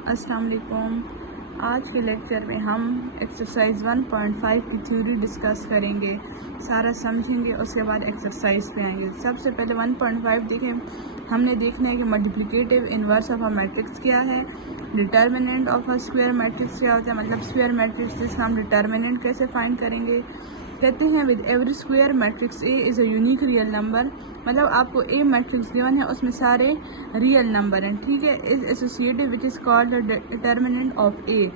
अस्सलाम वालेकुम। आज के लेक्चर में हम एक्सरसाइज 1.5 की थ्योरी डिस्कस करेंगे, सारा समझेंगे, उसके बाद एक्सरसाइज पे आएंगे। सबसे पहले 1.5 देखें। हमने देखना है कि multiplicative inverse of a matrix क्या है, determinant of a square matrix क्या होता है, मतलब स्क्वायर मैट्रिक्स जिसका हम डिटर्मिनेंट कैसे फाइंड करेंगे। कहते हैं with every square matrix A is a unique real number, मतलब आपको ए मैट्रिक्स गिवन है उसमें सारे रियल नंबर हैं, ठीक है। Is associative which is called the determinant of A.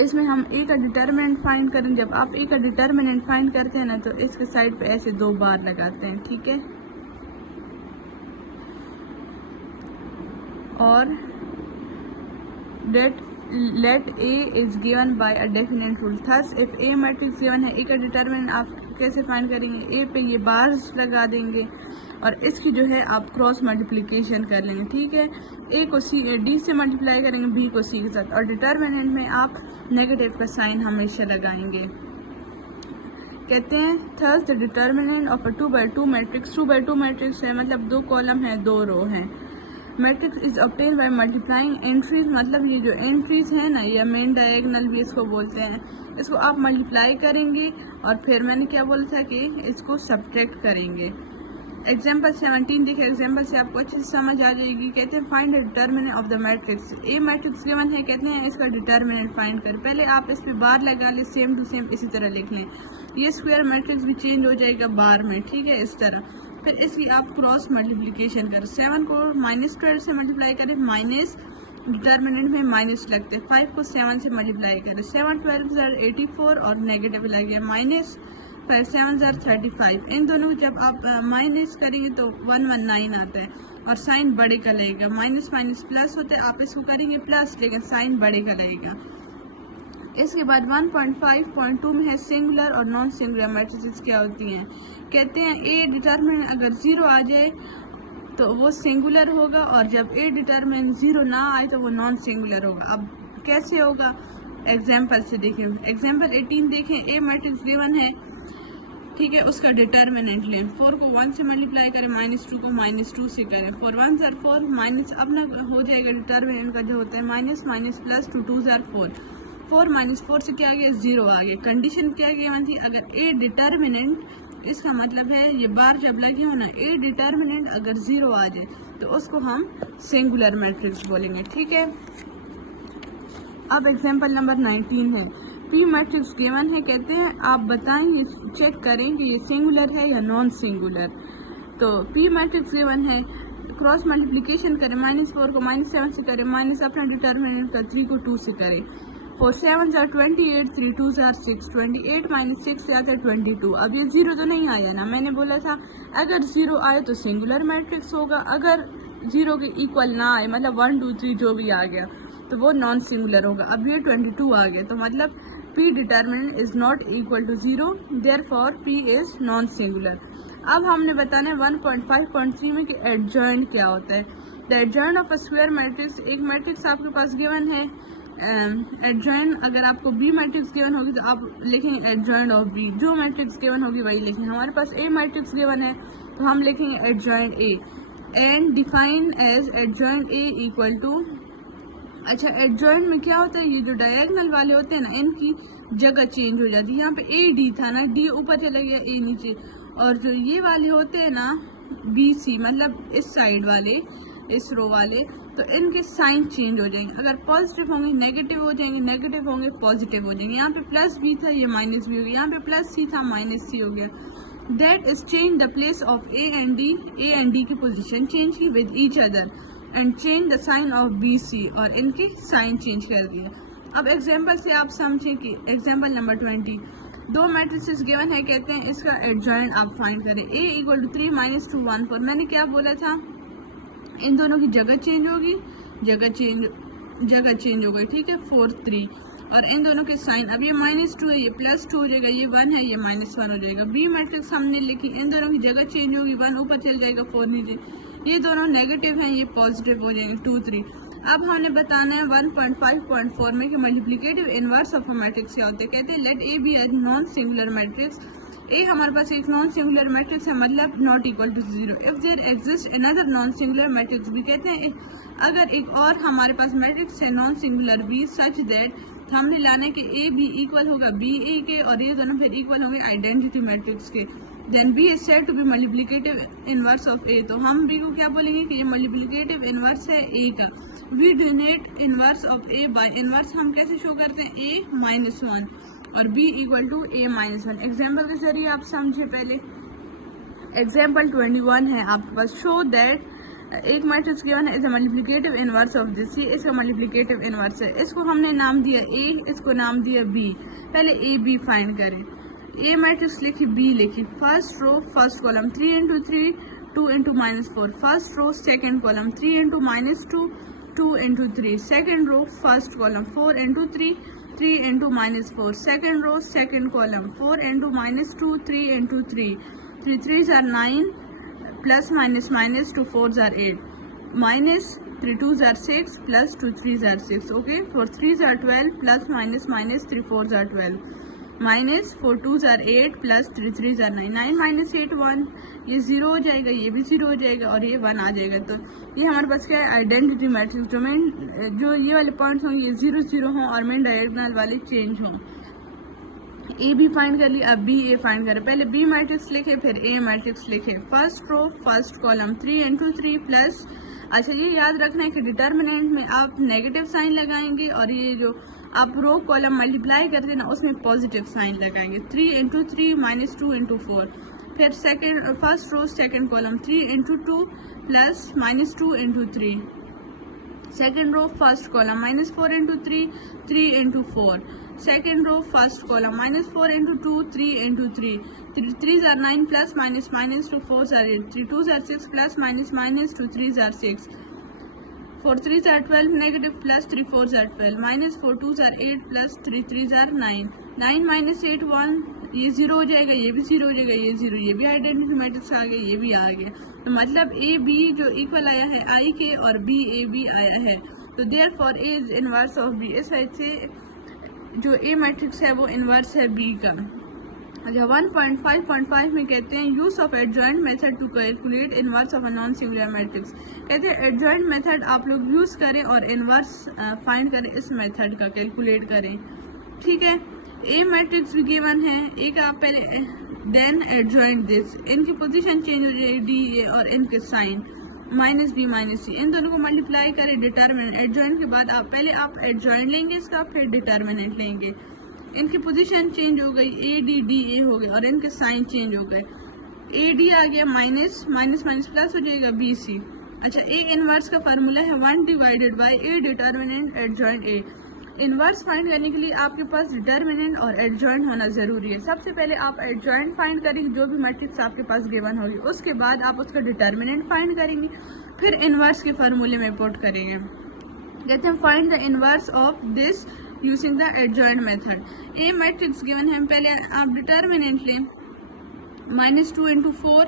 इसमें हम ए का डिटर्मिनेंट फाइंड करें। जब आप ए का डिटर्मिनेंट फाइंड करते हैं ना तो इसके साइड पे ऐसे 2 बार लगाते हैं, ठीक है। और let A is given by a definite rule. Thus if A matrix given है, A का डिटर्मिनेंट आप कैसे फाइंड करेंगे, A पे ये बार्स लगा देंगे और इसकी जो है आप क्रॉस मल्टीप्लिकेशन कर लेंगे, ठीक है। A को D से मल्टीप्लाई करेंगे, B को C के साथ, और डिटर्मिनेंट में आप नेगेटिव का साइन हमेशा लगाएंगे। कहते हैं thus the determinant of a 2x2 matrix, 2x2 matrix है मतलब 2 कॉलम है 2 रो हैं। Matrix is obtain by multiplying entries, मतलब ये जो एंट्रीज है ना, या मेन डायगोनल भी इसको बोलते हैं, इसको आप मल्टीप्लाई करेंगे और फिर मैंने क्या बोला था कि इसको सब्ट्रैक्ट करेंगे। एग्जाम्पल 17 देखिए, एग्जाम्पल से आपको अच्छे से समझ आ जाएगी। कहते हैं find the determinant of the matrix. A matrix given है, कहते हैं इसका डिटर्मिनेंट फाइंड कर। पहले आप इस पे बार लगा ले, सेम टू सेम इसी तरह लिख लें। ये स्क्वायर मैट्रिक्स भी चेंज हो जाएगा बार में, ठीक है, इस तरह। फिर इसकी आप क्रॉस मल्टीप्लिकेशन करें। 7 को -12 से मल्टीप्लाई करें, माइनस डिटर्मिनेंट में माइनस लगते हैं। 5 को 7 से मल्टीप्लाई करें, 7 12 84 और नेगेटिव लग गया माइनस 5 7 35। इन दोनों जब आप माइनस करेंगे तो 119 आता है और साइन बड़े का लगेगा। माइनस माइनस प्लस होते हैं, आप इसको करेंगे प्लस लेकिन साइन बड़े का लगेगा। इसके बाद 1.5.2 में है सिंगुलर और नॉन सिंगुलर मैट्रिसेस क्या होती हैं। कहते हैं ए डिटर्मिनेंट अगर 0 आ जाए तो वो सिंगुलर होगा, और जब ए डिटर्मिनेंट 0 ना आए तो वो नॉन सिंगुलर होगा। अब कैसे होगा, एग्जाम्पल से देखें। एग्जाम्पल 18 देखें। ए मैट्रिक्स गिवन है, ठीक है, उसका डिटर्मिनेंट लें। 4 को 1 से मल्टीप्लाई करें, -2 को -2 से करें। 4 1 ज़ार 4 माइनस अपना हो जाएगा डिटर्मिनेंट का जो होता है माइनस माइनस प्लस 2 2 ज़ार 4। 4 - 4 से क्या आ गया, 0 आ गया। कंडीशन क्या गिवन थी, अगर ए डिटर्मिनेंट, इसका मतलब है ये बार जब लगी हो ना, ए डिटर्मिनेंट अगर 0 आ जाए तो उसको हम सिंगुलर मैट्रिक्स बोलेंगे, ठीक है। अब एग्जाम्पल नंबर 19 है। पी मैट्रिक्स गिवन है, कहते हैं आप बताएं, ये चेक करें कि ये सिंगुलर है या नॉन सिंगुलर। तो पी मैट्रिक्स गिवन है, क्रॉस मल्टीप्लिकेशन करें। -4 को -7 से करें, माइनस अपना डिटर्मिनेंट का 3 को 2 से करें। 4 7 ज़ार 28, 3 2 ज़ार 6, 28 - 6 से आता है 22। अब ये 0 तो नहीं आया ना, मैंने बोला था अगर 0 आए तो सिंगुलर मैट्रिक्स होगा, अगर 0 के इक्वल ना आए, मतलब 1 2 3 जो भी आ गया तो वो नॉन सिंगुलर होगा। अब ये 22 आ गया तो मतलब P determinant is not equal to 0, therefore P is non singular. अब हमने बताना है 1.5.3 में कि एडजॉइंट क्या होता है। The adjoint of a square matrix, एक मैट्रिक्स आपके पास गिवन है, एडजॉइंट अगर आपको बी मैट्रिक्स गिवन होगी तो आप लिखेंगे एडजॉइंट ऑफ बी, जो मैट्रिक्स गिवन होगी वही लिखेंगे। हमारे पास ए मैट्रिक्स गिवन है तो हम लिखेंगे adjoint A, and define as adjoint A equal to. अच्छा, एडजॉइंट में क्या होता है, ये जो डायगोनल वाले होते हैं ना, इनकी जगह चेंज हो जाती है। यहाँ पे ए डी था ना, डी ऊपर चला गया, ए नीचे, और जो ये वाले होते हैं ना बी सी, मतलब इस साइड वाले, इस रो वाले, तो इनके साइन चेंज हो जाएंगे। अगर पॉजिटिव होंगे नेगेटिव हो जाएंगे, नेगेटिव होंगे पॉजिटिव हो जाएंगे। यहाँ पे प्लस बी था, ये माइनस बी हो गया। यहाँ पे प्लस सी था, माइनस सी हो गया। That is change the place of A and D, A and D की पोजिशन चेंज की with each other and change the sign of B C, और इनकी साइन चेंज कर दिया। अब एग्जाम्पल से आप समझें कि एग्जाम्पल नंबर 20, 2 मैट्रिसेस गिवन है, कहते हैं इसका एडजॉइंट आप फाइंड करें। A = 3 - 2 1 4। मैंने क्या बोला था, इन दोनों की जगह चेंज होगी, जगह चेंज हो गई, ठीक है, 4 3, और इन दोनों के साइन, अब ये -2 है, ये +2 हो जाएगा, ये 1 है, ये -1 हो जाएगा। बी मैट्रिक्स हमने लिखी, इन दोनों की जगह चेंज होगी, 1 ऊपर चल जाएगा, 4 नीचे, ये दोनों नेगेटिव हैं, ये पॉजिटिव हो जाएंगे, 2 3। अब हमने बताना है 1.5.4 में कि multiplicative inverse of a matrix क्या होते हैं। कहते हैं let A be a non singular matrix A हमारे पास एक नॉन सिंगुलर मैट्रिक्स है, मतलब not equal to 0। If there exist another non singular matrix भी, कहते हैं अगर एक और हमारे पास मैट्रिक्स है non singular B such that, हमने लाना है कि ए बी इक्वल होगा बी ए के और ये दोनों फिर इक्वल होंगे आइडेंटिटी मैट्रिक्स के, then B is said to be multiplicative inverse of A. तो हम बी को क्या बोलेंगे कि ये मल्टीप्लिकेटिव इनवर्स है ए का। We denote inverse of A by inverse, हम कैसे शो करते हैं, ए माइनस 1 और b equal to a minus 1। Example के जरिए आप समझे। पहले एग्जाम्पल 21 है आपके पास, शो दैट एक मैट्रिक्स गिवन है is a multiplicative inverse of this, ये इसका मल्टीप्लिकेटिव इनवर्स है। इसको हमने नाम दिया a, इसको नाम दिया b। पहले a b फाइंड करें। a मैट्रिक्स लिखी, b लिखी, first row first column 3 into 3 2 into -4, first row second column 3 into -2 2 into 3, second row first column 4 into 3 3 into -4, second row second column 4 into -2 3 into 3 3 3s are 9 plus minus minus 2 4s are 8 minus 3 2s are 6 plus 2 3s are 6, okay 4 3s are 12 plus minus minus 3 4s are 12 minus 4 2s are 8 plus 3 3s are 9 9 minus 8 1, ये 0 हो जाएगा, ये भी 0 हो जाएगा और ये 1 आ जाएगा। तो ये हमारे पास क्या है, आइडेंटिटी मैट्रिक्स। जो मेन जो ये वाले पॉइंट्स होंगे ये 0 0 हों और मेन डायगोनल वाले चेंज हों। ए बी फाइंड कर लिया, अब बी ए फाइंड करें। पहले बी मैट्रिक्स लिखे फिर ए मैट्रिक्स लिखे, first row first column 3 into 3 plus, अच्छा ये याद रखना है कि डिटर्मिनेंट में आप नेगेटिव साइन लगाएंगे और ये जो आप रो कॉलम मल्टीप्लाई करते हैं ना उसमें पॉजिटिव साइन लगाएंगे। 3 इंटू 3 माइनस 2 इंटू 4, फिर second first row second column 3 into 2 plus -2 into 3, second row first column -4 into 3 3 into 4, second row first column -4 into 2 3 into 3 3 3s are 9 plus minus minus 2 4s are 8 3 2s are 6 plus minus minus 2 3s are 6 4 3s are 12 negative plus 3 4s are 12 minus 4 2s are 8 plus 3 3s are 9 9 minus 8 1, ये 0 हो जाएगा, ये भी 0 हो जाएगा, ये 0, ये भी आइडेंटिटी मैट्रिक्स आ गया, ये भी आ गया। तो मतलब ए बी जो इक्वल आया है आई के और बी ए बी आया है, तो therefore A is inverse of B. इस वजह से जो ए मैट्रिक्स है वो इनवर्स है बी का। अच्छा 1.5.5 में कहते हैं use of adjoint method to calculate inverse of a non singular matrix. कहते हैं एडजॉइंट मेथड आप लोग यूज करें और इनवर्स फाइंड करें, इस मेथड का कैलकुलेट करें, ठीक है। ए मैट्रिक्स भी गिवन है, ए का पहले देन एडजॉइंट दिस, इनकी पोजीशन चेंज हो जाएगी डी ए और इनके साइन माइनस बी माइनस सी, इन दोनों को मल्टीप्लाई करें डिटर्मिनेंट। एडजॉइंट के बाद आप पहले एडजॉइंट लेंगे इसका, फिर डिटर्मिनेंट लेंगे, इनकी पोजीशन चेंज हो गई, ए डी डी ए हो गए और इनके साइन चेंज हो गए, ए डी आ गया माइनस माइनस माइनस प्लस हो जाएगा बी सी। अच्छा ए इनवर्स का फार्मूला है 1 divided by A determinant adjoint A. Inverse find करने के लिए आपके पास डिटर्मिनेंट और एडजॉइंट होना जरूरी है। सबसे पहले आप एडजॉइंट फाइंड करेंगे जो भी मैट्रिक्स आपके पास गिवन होगी, उसके बाद आप उसका डिटर्मिनेंट फाइंड करेंगे, फिर इनवर्स के फार्मूले में पुट करेंगे। कहते हैं find the inverse of this using the adjoint method. A matrix given है, पहले आप डिटर्मिनेंट लें, -2 इंटू 4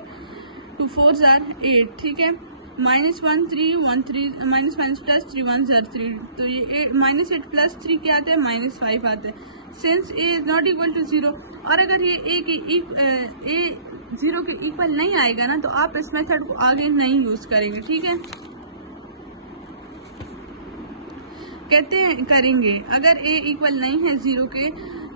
2 4s are 8, ठीक है, -1 3 1 3 minus minus plus 3 1s are 3, तो ये -8 प्लस 3 क्या आता है, -5 आता है। Since A is not equal to 0, और अगर ये ए 0 के इक्वल नहीं आएगा ना तो आप इस मेथड को आगे नहीं यूज करेंगे, ठीक है। कहते हैं करेंगे अगर ए इक्वल नहीं है 0 के,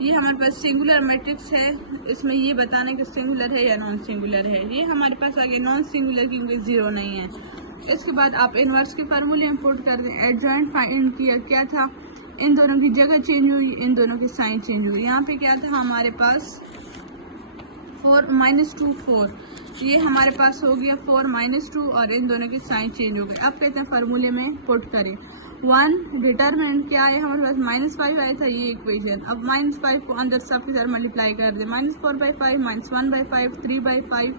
ये हमारे पास सिंगुलर मैट्रिक्स है, इसमें ये बताना कि सिंगुलर है या नॉन सिंगुलर है। ये हमारे पास आगे नॉन सिंगुलर क्योंकि 0 नहीं है। इसके बाद आप इनवर्स के फार्मूले में पुट कर दें। एडजॉइंट फाइंड किया, क्या था, इन दोनों की जगह चेंज हुई, इन दोनों के साइन चेंज हुई। यहाँ पे क्या था हमारे पास 4 -2 4, ये हमारे पास हो गया 4 -2 और इन दोनों के साइन चेंज हो गए। अब कहते हैं फार्मूले में पुट करें। 1 डिटर्मिनेंट क्या है हमारे पास, -5 आया था, ये इक्वेशन। अब -5 को अंदर सबके साथ मल्टीप्लाई कर दे, -4/5 -1/5 3/5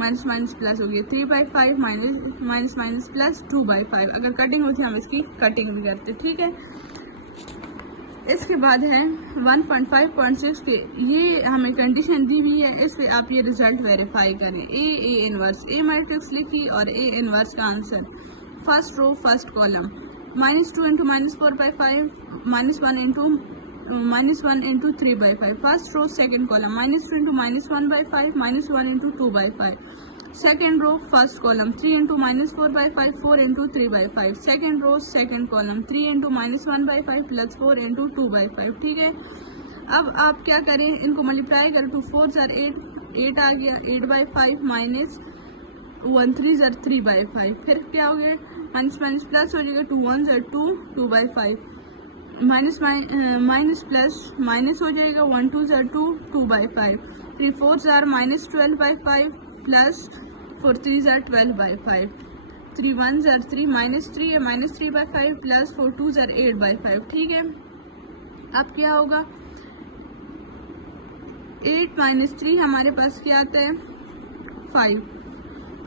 माइनस माइनस प्लस हो गया 3/5 माइनस माइनस प्लस 2/5। अगर कटिंग होती है हम इसकी कटिंग भी करते, ठीक है। इसके बाद है 1.5.6 के, ये हमें कंडीशन दी हुई है, इस पे आप ये रिजल्ट वेरीफाई करें। ए इनवर्स, ए मैट्रिक्स लिखी और ए इनवर्स का answer, first row first column, -2 into -4/5 -1 into -1 into 3/5, first row second column -2 into -1/5, -1 into 2/5, second row first column 3 into -4/5, 4 into 3/5, second row second column 3 into -1/5 plus 4 into 2/5। ठीक है, अब आप क्या करें, इनको मल्टीप्लाई करें, 2 4 ज़र 8 आ गया, 8/5 माइनस 1 3 ज़र 3/5, फिर क्या हो गया, माइनस माइनस प्लस हो जाएगा, 2 1 ज़र 2, 2/5, माइनस माइनस प्लस माइनस हो जाएगा, 1 2 ज़र 2, 2/5, 3 4 ज़र -12/5 प्लस 4 3 ज़र 12/5, 3 1 ज़र 3 -3 है, -3/5 प्लस 4 2 ज़र 8/5। ठीक है, अब क्या होगा, 8 माइनस 3 हमारे पास क्या आता है, 5,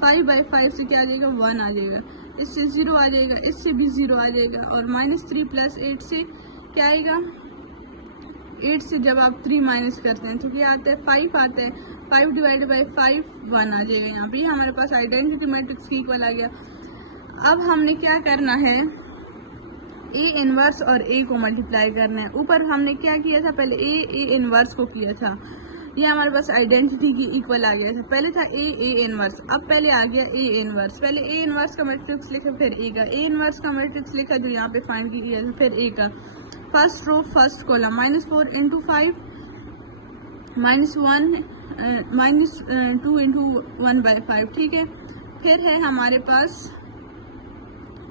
5/5 से क्या आ जाएगा, 1 आ जाएगा, इससे 0 आ जाएगा, इससे भी 0 आ जाएगा, और -3 प्लस 8 से क्या आएगा, 8 से जब आप 3 माइनस करते हैं तो क्या आता है, 5 आता है, 5 डिवाइडेड बाई 5 1 आ जाएगा। यहाँ पे हमारे पास आइडेंटिटी मैट्रिक्स की इक्वल आ गया। अब हमने क्या करना है, ए इनवर्स और ए को मल्टीप्लाई करना है। ऊपर हमने क्या किया था, पहले ए इनवर्स को किया था, ये हमारे पास आइडेंटिटी की इक्वल आ गया था। पहले था ए इनवर्स, अब पहले आ गया ए इनवर्स। पहले ए इनवर्स का मैट्रिक्स लिखा, फिर ए का, ए इनवर्स का मैट्रिक्स लिखा जो यहाँ पे फाइंड किया था, फिर ए का, first row first column -4 into 5 -1 -2 into 1/5। ठीक है, फिर है हमारे पास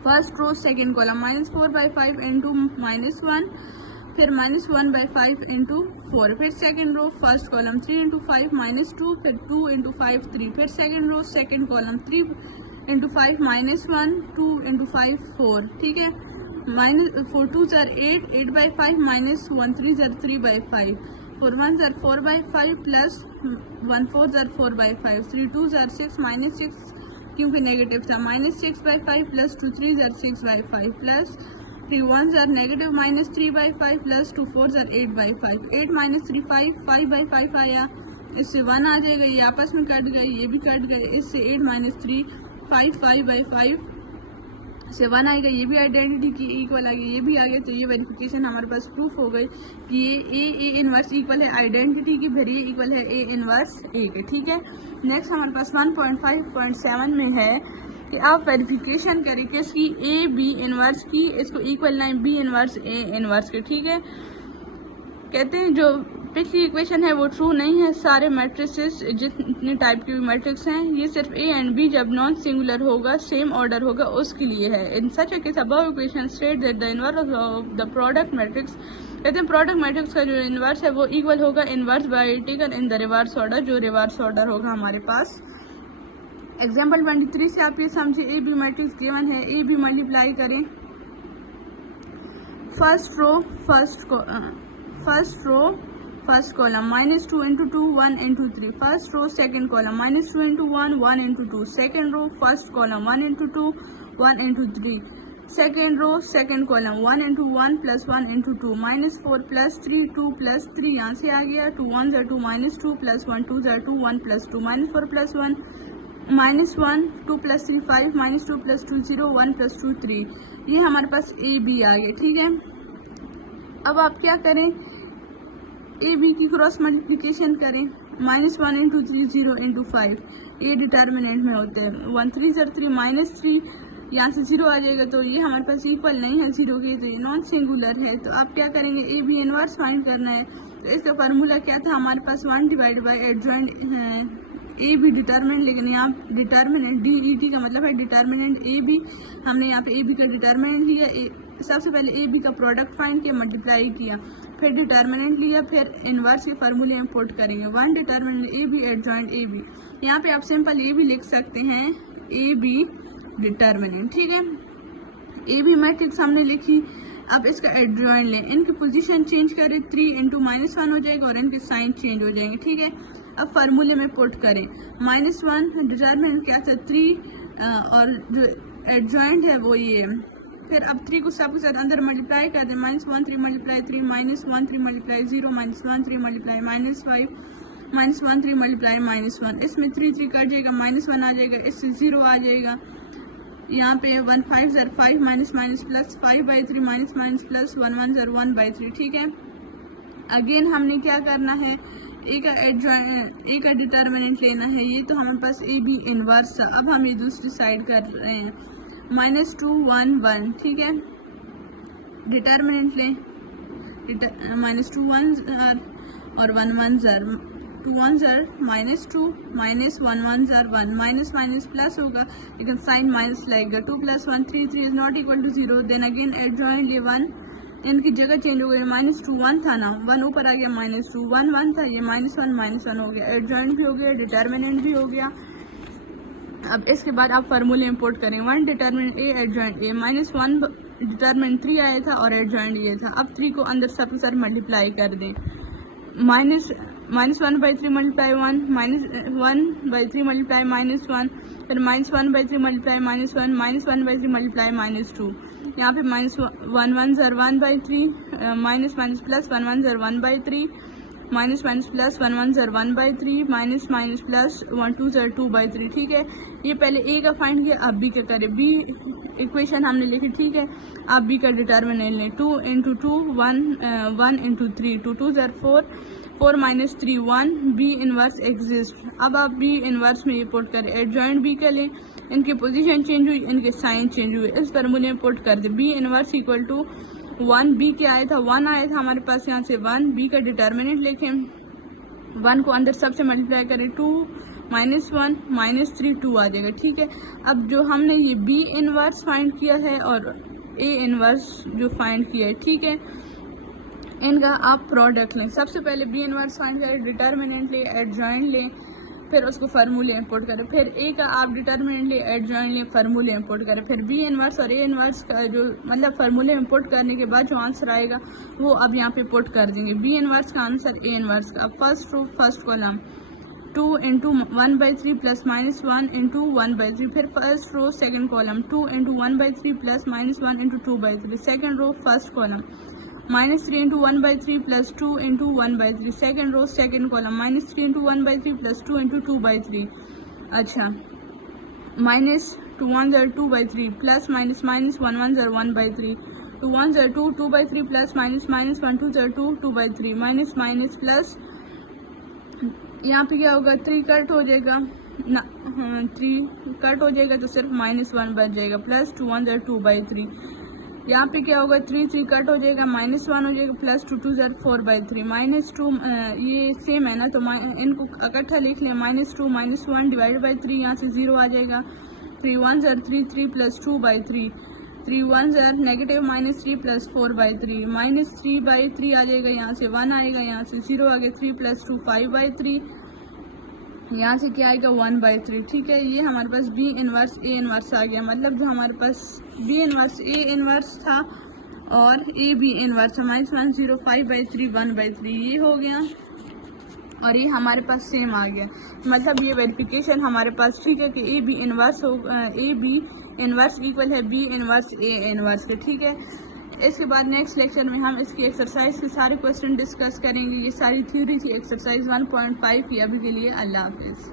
first row second column -4/5 into -1, फिर -1/5 इंटू 4, फिर second row first column 3 into 5 -2, फिर 2 इंटू 5 3, फिर second row second column 3 into 5 -1, 2 into 5 4। ठीक है, -4 2 ज़र 8, 8/5 -1 3 ज़र 3/5, 4 1 ज़र 4/5 प्लस 1 4 ज़र 4/5, 3 2 ज़र 6 -6 क्योंकि नेगेटिव था, -6/5 प्लस 2 3 ज़र 6/5 प्लस 3 1 ज़र नेगेटिव -3/5 प्लस 2 4 ज़र 8/5, 8 -3 5, 5/5 आया, इससे 1 आ जाएगा, ये आपस में कट गए, ये भी कट गए, इससे 8 -3 5, 5/5 से 1 आएगा, ये भी आइडेंटिटी की इक्वल आ गई, ये भी आ गया। तो ये वेरिफिकेशन हमारे पास प्रूफ हो गई कि ये ए इनवर्स इक्वल है आइडेंटिटी की, फिर ये इक्वल है ए इनवर्स ए के। ठीक है, नेक्स्ट हमारे पास 1.5.7 में है कि आप वेरिफिकेशन करें किसकी, ए बी इनवर्स की, इसको इक्वल लाइन बी इनवर्स ए इनवर्स के। ठीक है, कहते हैं जो पिछली इक्वेशन है वो ट्रू नहीं है, सारे मैट्रिसेस जितने टाइप के भी मैट्रिक्स हैं, ये सिर्फ ए एंड बी जब नॉन सिंगुलर होगा, सेम ऑर्डर होगा, उसके लिए है। In such a case above equation state that the inverse of the product matrix, कहते हैं प्रोडक्ट मैट्रिक्स का जो इनवर्स है वो इक्वल होगा inverse by taken in the reverse order, जो रिवर्स ऑर्डर होगा हमारे पास। एग्जाम्पल 23 से आप ये समझिए, ए बी मैट्रिक्स गिवन है, ए बी मल्टीप्लाई करें, first row first column -2 into 2 1 into 3, first row second column -2 into 1 1 into 2, second row first column 1 into 2 1 into 3, second row second column 1 into 1 plus 1 into 2, -4 plus 3 2 plus 3, यहाँ से आ गया, 2 1 ज़र 2 -2 plus 1 2 ज़र 2 1 plus 2, -4 plus 1 -1, 2 plus 3 5, -2 plus 2 0, 1 plus 2 3, ये हमारे पास A B आ गया। ठीक है, अब आप क्या करें, ए बी की क्रॉस मल्टीप्लिकेशन करें, -1 इंटू 3 0 इंटू 5, ये डिटर्मिनेंट में होते हैं, 1 3 ज़र 3 -3, यहाँ से 0 आ जाएगा, तो ये हमारे पास इक्वल नहीं है 0 के, तो ये नॉन सिंगुलर है। तो आप क्या करेंगे, ए बी इनवर्स फाइंड करना है। तो इसका फार्मूला क्या था, हमारे पास 1 divide by adjoint A B determinant, लेकिन यहाँ डिटर्मिनेंट डी ई टी का मतलब है डिटर्मिनेंट ए बी, हमने यहाँ पे ए बी का डिटर्मिनेंट लिया, सबसे पहले ए बी का प्रोडक्ट फाइंड किया, मल्टीप्लाई किया, फिर डिटर्मिनेंट लिया, फिर इनवर्स के फार्मूले में पुट करेंगे, 1 determinant A B adjoint A B, यहाँ पे आप सिंपल ए बी लिख सकते हैं, ए बी डिटर्मिनेंट। ठीक है, ए बी मैट्रिक्स हमने लिखी, अब इसका एडजॉइंट लें, इनकी पोजीशन चेंज करें, 3 इंटू -1 हो जाएगा और इनके साइन चेंज हो जाएंगे। ठीक है, अब फार्मूले में पुट करें, -1 डिटर्मिनेंट क्या था 3 और जो एडजॉइंट है वो ये, फिर अब 3 को सबके साथ अंदर मल्टीप्लाई कर दें, -1 3 मल्टीप्लाई 3 -1 3 मल्टीप्लाई 0 -1 3 मल्टीप्लाई -5 -1 3 मल्टीप्लाई -1, इसमें 3 3 कट जाएगा, -1 आ जाएगा, इससे 0 आ जाएगा, यहाँ पे 1 5 ज़र 5 माइनस प्लस 5/3 माइनस प्लस 1 1 ज़र 1/3। ठीक है, अगेन हमने क्या करना है, ए का डिटर्मिनेंट लेना है। ये तो हमारे पास ए बी इनवर्स था। अब हम ये दूसरी साइड कर रहे हैं, -2 1 1, ठीक है। डिटर्मिनेंट लें, -2 1 और 1 1 ज़र, 2 1 ज़र -2, -1 1 ज़र 1, माइनस माइनस प्लस होगा लेकिन साइन माइनस लगेगा। 2 + 1 3 3 is not equal to 0। Then again adjoint ये 1, इनकी जगह चेंज हो गई। -2 1 था ना, 1 ऊपर आ गया, -2 1 1 था, ये -1 हो गया। एडजॉइंट भी हो गया, डिटर्मिनेंट भी हो गया। अब इसके बाद आप फार्मूले इंपोर्ट करें। 1 determinant A adjoint A, -1 determinant 3 आया था और एडजॉइंट ये था। अब 3 को अंदर सबके साथ मल्टीप्लाई कर दें। -1/3 मल्टीप्लाई 1, -1/3 मल्टीप्लाई -1, फिर -1/3 मल्टीप्लाई -1, -1/3 मल्टीप्लाई -2। यहाँ पे -1 1 ज़र 1/3, माइनस माइनस प्लस 1 1 ज़र 1/3, माइनस माइनस प्लस 1 1 ज़र 1/3, माइनस माइनस प्लस 1 2 ज़र 2/3, ठीक है। ये पहले ए का फाइंड किया, अब बी का करें। बी इक्वेशन हमने लिखी, ठीक है। आप बी का डिटर्मिनेंट लें, 2 × 2 1 × 3, 2 2 ज़र 4, 4 - 3 1, बी इनवर्स एग्जिस्ट। अब आप बी इनवर्स में ये पुट करें। एडजॉइंट बी का लें, इनकी पोजीशन चेंज हुई, इनके साइन चेंज हुए, इस फार्मूले में पुट कर दे। B inverse equal to 1, B क्या आया था 1 आया था हमारे पास, यहाँ से 1। बी का डिटर्मिनेंट लिखें, 1 को अंदर सबसे मल्टीप्लाई करें, 2 - 1 - 3 2 आ जाएगा, ठीक है। अब जो हमने ये बी इनवर्स फाइंड किया है और ए इनवर्स जो फाइंड किया है, ठीक है, इनका आप प्रोडक्ट लें। सबसे पहले बी इनवर्स फाइंड करें, डिटर्मिनेंट लें, एडजॉइंट लें, फिर उसको फार्मूले इंपोर्ट करें। फिर ए का आप डिटर्मिनेंट लें, एडजॉइंट लें, फार्मूले इंपोर्ट करें। फिर बी इनवर्स और ए इनवर्स का जो मतलब फार्मूले इंपोर्ट करने के बाद जो आंसर आएगा वो अब यहाँ पे पुट कर देंगे। बी इनवर्स का आंसर ए इनवर्स का। अब फर्स्ट रो फर्स्ट कॉलम 2 × 1/3 + -1 × 1/3, फिर first row second column 2 × 1/3 + -1 × 2/3, second row first column -3 × 1/3 + 2 × 1/3, second row second column -3 × 1/3 + 2 × 2/3। अच्छा, -2 1 ज़र 2/3 प्लस माइनस माइनस 1 1 ज़र 1/3, 2 1 ज़र 2 2/3 प्लस माइनस माइनस 1 2 ज़र 2 2/3, माइनस माइनस प्लस, यहाँ पे क्या होगा 3 कट हो जाएगा ना, 3 कट हो जाएगा तो सिर्फ -1 बच जाएगा, प्लस 2 1 ज़र 2/3। यहाँ पे क्या होगा 3 3 कट हो जाएगा, -1 हो जाएगा, प्लस 2 2 ज़र 4/3, -2 ये सेम है ना तो इनको इकट्ठा लिख लें। -2 -1 डिवाइडेड बाई 3, यहाँ से 0 आ जाएगा। 3 1 ज़र 3 3 + 2/3, 3 1 ज़र नेगेटिव -3 + 4/3, -3/3 आ जाएगा, यहाँ से 1 आएगा, यहाँ से 0 आ गया। 3 + 2 5/3, यहाँ से क्या आएगा 1/3, ठीक है। ये हमारे पास बी इनवर्स ए इनवर्स आ गया। मतलब जो हमारे पास बी इनवर्स ए इनवर्स था और ए बी इनवर्स -105/3 1/3 ये हो गया और ये हमारे पास सेम आ गया। मतलब ये वेरिफिकेशन हमारे पास ठीक है कि ए बी इनवर्स हो, ए बी इनवर्स इक्वल है बी इनवर्स ए इनवर्स के, ठीक है। इसके बाद नेक्स्ट लेक्चर में हम इसकी एक्सरसाइज के सारे क्वेश्चन डिस्कस करेंगे। ये सारी थ्योरी थी एक्सरसाइज 1.5 की। अभी के लिए अल्लाह हाफिज़।